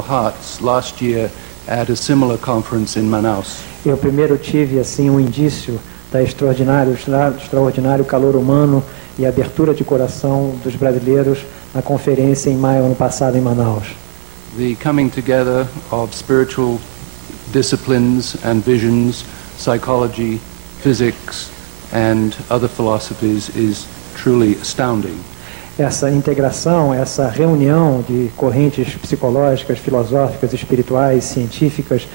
hearts last year at a similar conference in Manaus. Eu primeiro tive assim um indício da extraordinário calor humano e abertura de coração dos brasileiros na conferência em maio ano passado em Manaus. The coming together of spiritual disciplines and visions, psychology, physics and other philosophies is truly astounding. Essa integração, essa reunião de correntes psicológicas, filosóficas, espirituais, científicas,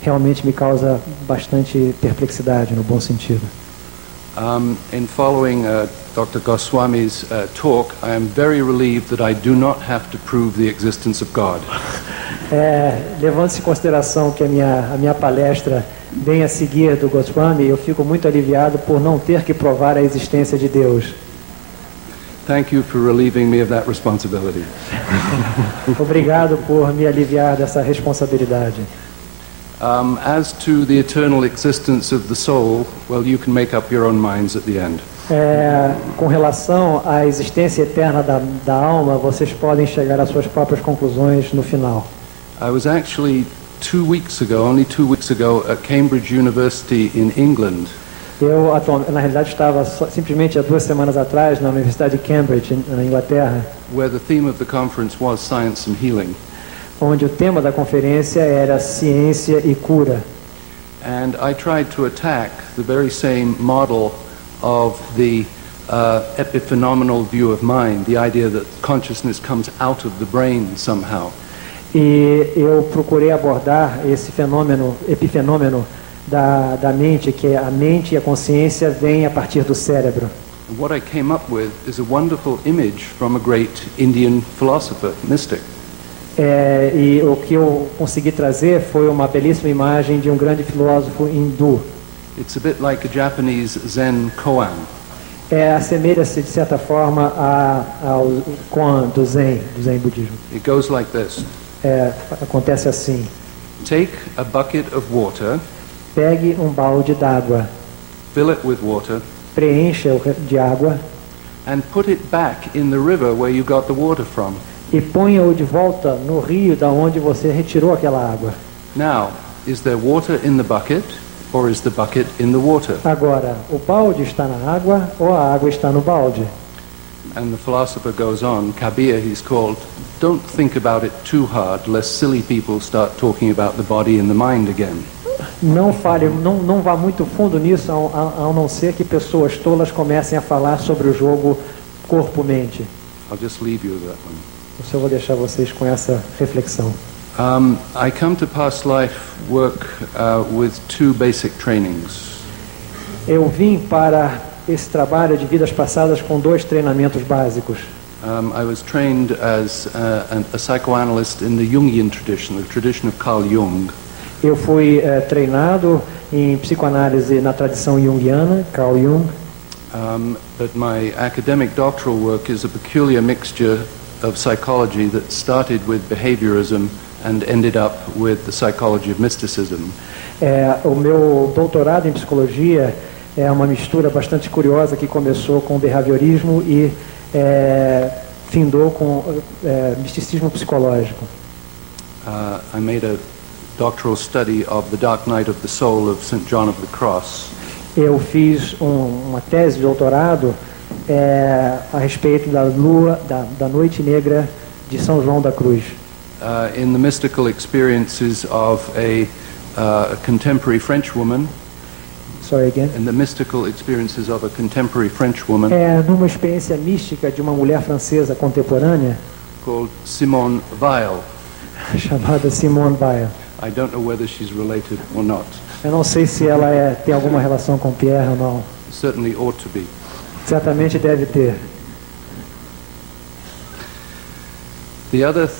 realmente me causa bastante perplexidade, no bom sentido. In following Dr. Goswami's talk, I am very relieved that I do not have to prove the existence of God. Levando-se em consideração que a minha palestra vem a seguir do Goswami, eu fico muito aliviado por não ter que provar a existência de Deus. Thank you for relieving me of that responsibility. Obrigado por me aliviar dessa responsabilidade. As to the eternal existence of the soul, well, you can make up your own minds at the end. Com relação à existência eterna da alma, vocês podem chegar às suas próprias conclusões no final. I was actually only 2 weeks ago, at Cambridge University in England. Eu, na realidade, estava simplesmente há 2 semanas atrás na Universidade de Cambridge, na Inglaterra, where the theme of the conference was science and healing. Onde o tema da conferência era ciência e cura. And I tried to attack the very same model of the epiphenomenal view of mind, the idea that consciousness comes out of the brain somehow. E eu procurei abordar esse epifenômeno da mente, que a mente e a consciência vêm a partir do cérebro. And what I came up with is a wonderful image from a great Indian philosopher, mystic. E o que eu consegui trazer foi uma belíssima imagem de um grande filósofo hindu. It's a bit like a Japanese Zen koan. Assemelha-se de certa forma ao koan do Zen budismo. It goes like this. Acontece assim. Take a bucket of water. Pegue um balde d'água. Fill it with water. Preencha-o de água. And put it back in the river where you got the water from. E ponha-o de volta no rio da onde você retirou aquela água. Now, is there water in the bucket or is the bucket in the water? Agora, o balde está na água ou a água está no balde? And the philosopher goes on, Kabir he's called, don't think about it too hard lest silly people start talking about the body and the mind again. Não vá muito fundo nisso, ao não ser que pessoas tolas comecem a falar sobre o jogo corpo-mente. I'll just leave you with that one. Eu vou deixar vocês com essa reflexão. I come to past life work with 2 basic trainings. Eu vim para esse trabalho de vidas passadas com 2 treinamentos básicos. I was trained as a psychoanalyst in the Jungian tradition, the tradition of Carl Jung. Eu fui treinado em psicoanálise na tradição junguiana, Carl Jung. But my academic doctoral work is a peculiar mixture of psychology that started with behaviorism and ended up with the psychology of mysticism. O meu doutorado em psicologia é uma mistura bastante curiosa que começou com behaviorismo e findou com misticismo psicológico. I made a doctoral study of the dark night of the soul of St. John of the Cross. Eu fiz uma tese de doutorado a respeito da noite negra de São João da Cruz. In the mystical experiences of a contemporary French woman. Sorry again. In the mystical experiences of a contemporary French woman. Numa experiência mística de uma mulher francesa contemporânea. Called Simone Weil. Chamada Simone Weil. I don't know whether she's related or not. Eu não sei se ela tem alguma relação com Pierre ou não. Certainly ought to be. Certamente deve ter. The other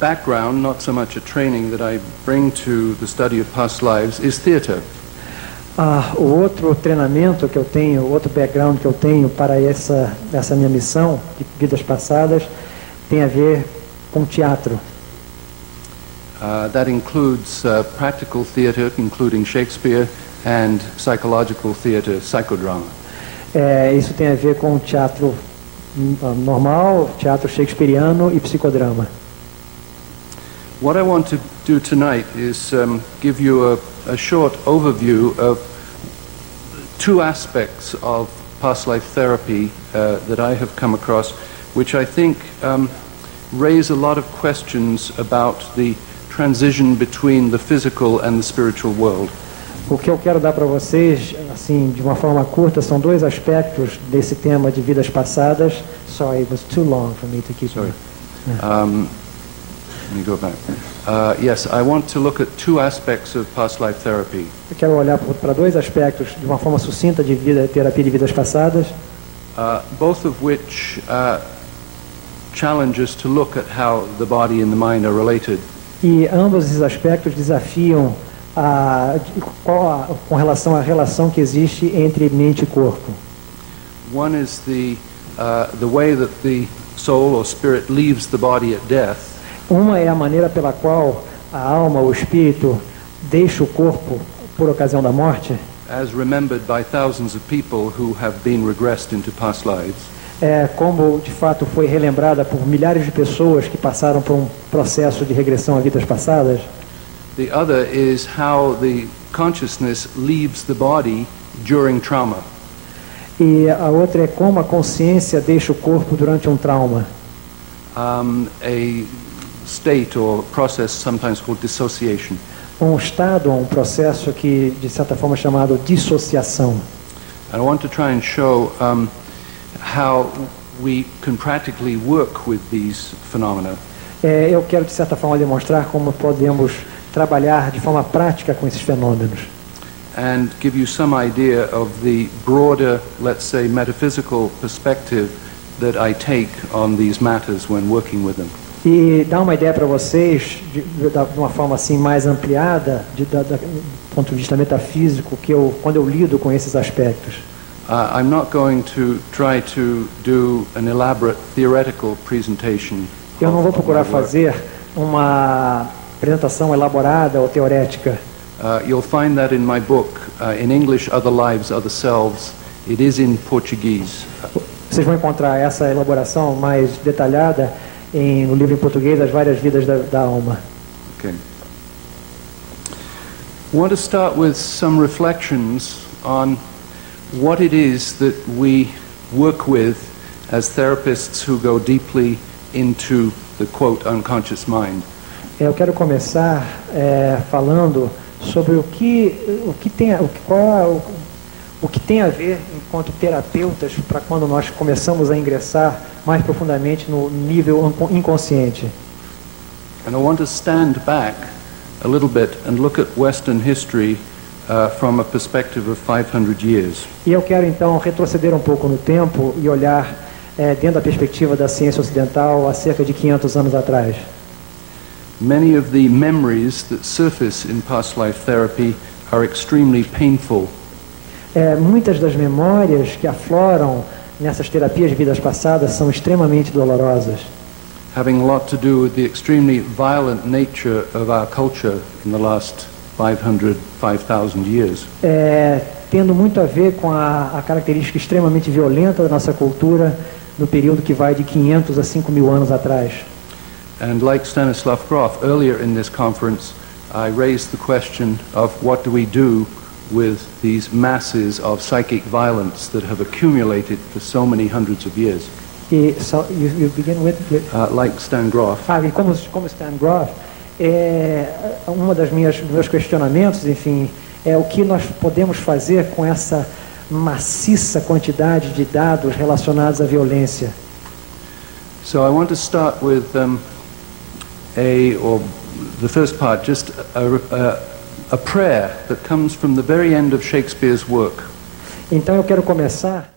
background, not so much a training, that I bring to the study of past lives is theater. O outro treinamento que eu tenho, o outro background que eu tenho para essa minha missão de vidas passadas tem a ver com teatro. That includes practical theater, including Shakespeare, and psychological theater, psychodrama. Isso tem a ver com teatro normal, teatro shakespeariano e psicodrama. What I want to do tonight is give you a short overview of two aspects of past life therapy that I have come across, which I think raise a lot of questions about the transition between the physical and the spiritual world. O que eu quero dar para vocês, assim, de uma forma curta, são dois aspectos desse tema de vidas passadas. Sorry, it was too long for me to keep. Sorry. Let me go back. Yes, I want to look at two aspects of past life therapy. Eu quero olhar para dois aspectos de uma forma sucinta de terapia de vidas passadas. Both of which challenge us to look at how the body and the mind are related. E ambos esses aspectos desafiam com relação à relação que existe entre mente e corpo. One is the way that the soul or spirit leaves the body at death. Uma é a maneira pela qual a alma ou o espírito deixa o corpo por ocasião da morte. As remembered by thousands of people who have been regressed into past lives. Como de fato foi relembrada por milhares de pessoas que passaram por um processo de regressão a vidas passadas. The other is how the consciousness leaves the body during trauma. E a outra é como a consciência deixa o corpo durante um trauma. A state or process sometimes called dissociation. Um estado ou um processo que de certa forma é chamado dissociação. And I want to try and show how we can practically work with these phenomena. Eu quero de certa forma demonstrar como podemos trabalhar de forma prática com esses fenômenos. And give you some idea of the broader, let's say, metaphysical perspective that I take on these matters when working with them. E dar uma ideia para vocês de uma forma assim mais ampliada, do ponto de vista metafísico, quando eu lido com esses aspectos. I'm not going to try to do an elaborate theoretical presentation. Eu não vou procurar fazer uma apresentação elaborada ou teorética. You'll find that in my book, in English, Other Lives, Other Selves. It is in Portuguese. Vocês vão encontrar essa elaboração mais detalhada no livro em português, As Várias Vidas da Alma. Okay. I want to start with some reflections on what it is that we work with as therapists who go deeply into the, quote, unconscious mind. Eu quero começar falando sobre o que tem a ver enquanto terapeutas para quando nós começamos a ingressar mais profundamente no nível inconsciente. And I want to stand back a little bit and look at Western history from a perspective of 500 years. E eu quero então retroceder um pouco no tempo e olhar dentro da perspectiva da ciência ocidental há cerca de 500 anos atrás. Many of the memories that surface in past life therapy are extremely painful. Muitas das memórias que afloram nessas terapias de vidas passadas são extremamente dolorosas. Having a lot to do with the extremely violent nature of our culture in the last 5,000 years. Tendo muito a ver com a característica extremamente violenta da nossa cultura no período que vai de 500 a 5.000 anos atrás. And like Stanislav Grof, earlier in this conference, I raised the question of what do we do with these masses of psychic violence that have accumulated for so many hundreds of years. You begin with? Like Stan Grof. E como Stan Grof, uma das meus questionamentos, enfim, é o que nós podemos fazer com essa maciça quantidade de dados relacionados à violência. So I want to start with the first part, just a prayer that comes from the very end of Shakespeare's work. Então eu quero começar